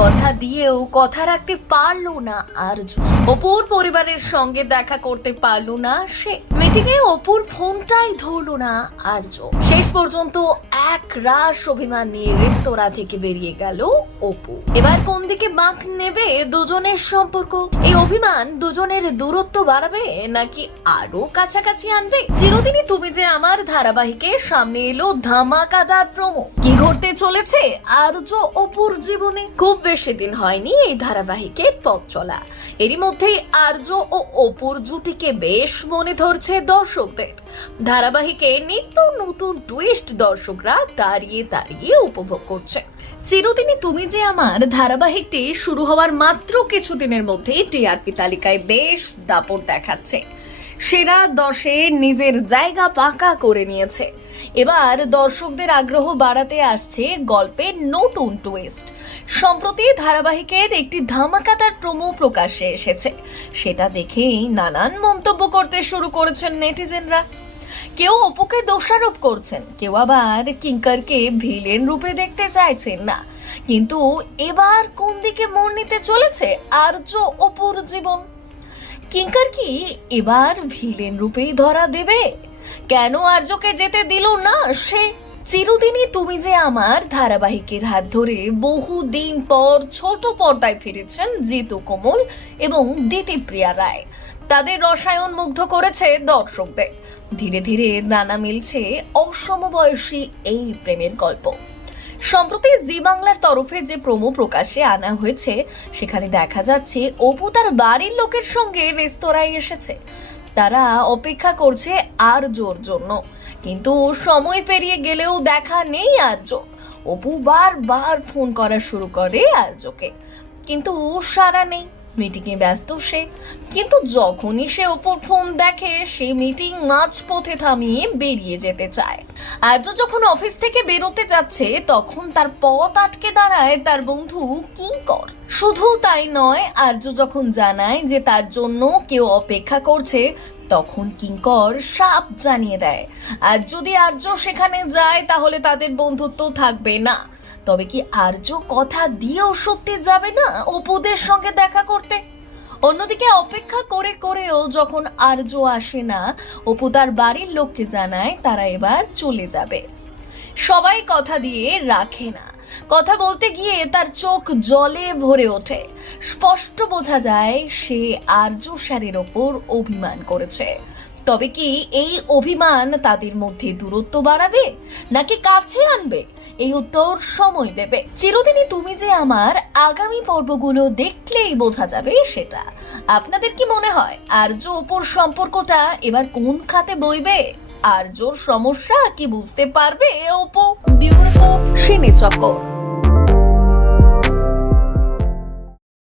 কথা দিয়েও কথা রাখতে পারল না আরজু অপুর পরিবারের সঙ্গে দেখা করতে পারল না সে। মিটিং এ অপুর ফোনটাই ধরলো না আরজ শেষ পর্যন্ত এক রাস অভিমান নিয়ে রেস্তোরাঁ থেকে বেরিয়ে গেল অপু। এবার কোন দিকে বাঁক নেবে দুজনের সম্পর্ক? এই অভিমান দুজনের দূরত্ব বাড়াবে নাকি আরও কাছাকাছি আনবে? চিরদিনই তুমি যে আমার ধারাবাহিকে সামনে এলো ধামাকাদার প্রমো। কি ঘটতে চলেছে? আর্য অপুর জীবনে? খুব বেশি দিন হয়নি এই ধারাবাহিকের পথ চলা। এরই মধ্যেই আর্য ও অপুর জুটিকে বেশ মনে ধরছে দর্শকদের। ধারাবাহিকে নিত্য নতুন টুইস্ট দর্শকরা দাঁড়িয়ে দাঁড়িয়ে উপভোগ করছে। চিরদিনই তুমি যে আমার ধারাবাহিকটি শুরু হওয়ার মাত্র কিছুদিনের মধ্যেই টিআরপি তালিকায় বেশ দাপট দেখাচ্ছে। সেরা দশে নিজের জায়গা পাকা করে নিয়েছে। এবার দর্শকদের আগ্রহ বাড়াতে আসছে গল্পের নতুন টুইস্ট সম্প্রতি ধারাবাহিকের একটি ধামাকাদার প্রোমো প্রকাশে এসেছে। সেটা দেখেই নানান মন্তব্য করতে শুরু করেছেন নেটিজেনরা। কেউ অপুকে দোষারোপ করছেন, কেউ আবার কিঙ্কারকে ভিলেন রূপে দেখতে চাইছেন না। কিন্তু এবার কোন দিকে মন নিতে চলেছে আর্য অপুর জীবন? কিঙ্কার কি এবার ভিলেন রূপেই ধরা দেবে? কেন আর্যকে যেতে দিল না সে? চিরদিনই তুমি যে আমার ধারাবাহিকের হাত ধরে বহু দিন পর ছোট পর্দায় ফিরেছেন জিতু কোমল এবং দিতিপ্রিয়া রায়। তাদের রসায়ন মুগ্ধ করেছে দর্শকদের। ধীরে ধীরে নানা মিলছে অসমবয়সী এই প্রেমের গল্প। সম্প্রতি জি বাংলার তরফে যে প্রোমো প্রকাশে আনা হয়েছে, সেখানে দেখা যাচ্ছে অপু তার বাড়ির লোকের সঙ্গে রেস্তোরাঁয় এসেছে। তারা অপেক্ষা করছে আর জোর জন্য। কিন্তু সময় পেরিয়ে গেলেও দেখা নেই আর্য। অপু বারবার ফোন করা শুরু করে আর্যকে। কিন্তু সারা নেই। মিটিংয়ে ব্যস্ত সে। কিন্তু যখনই সে ওপর ফোন দেখে সে মিটিং মাঝপথে থামিয়ে বেরিয়ে যেতে চায়। আর্য যখন অফিস থেকে বেরোতে যাচ্ছে, তখন তার পথ আটকে দাঁড়ায় তার বন্ধু কিঙ্কর। শুধু তাই নয়, আর্য যখন জানায় যে তার জন্য কেউ অপেক্ষা করছে, তখন কিঙ্কর সাপ জানিয়ে দেয়, আর যদি আর্য সেখানে যায়, তাহলে তাদের বন্ধুত্ব থাকবে না। তবে কি আর্য কথা দিয়েও সত্যি যাবে না অপুদের সঙ্গে দেখা করতে? অন্যদিকে অপেক্ষা করে করেও যখন আর্য আসে না, অপু তার বাড়ির লোককে জানায় তারা এবার চলে যাবে। সবাই কথা দিয়ে রাখে না। কথা বলতে গিয়ে তার চোখ জলে ভরে ওঠে। স্পষ্ট বোঝা যায় সে আর্য স্যারের ওপর অভিমান করেছে। তবে কি এই অভিমান তাদের মধ্যে দূরত্ব বাড়াবে নাকি কাছে আনবে? এই উত্তর সময় দেবে। চিরদিনই তুমি যে আমার আগামী পর্বগুলো দেখলেই বোঝা যাবে সেটা। আপনাদের কি মনে হয়, আর্য ওপর সম্পর্কটা এবার কোন খাতে বইবে? আর্যর সমস্যা কি বুঝতে পারবে ওপো বিউটিফুল সিনে চক্কর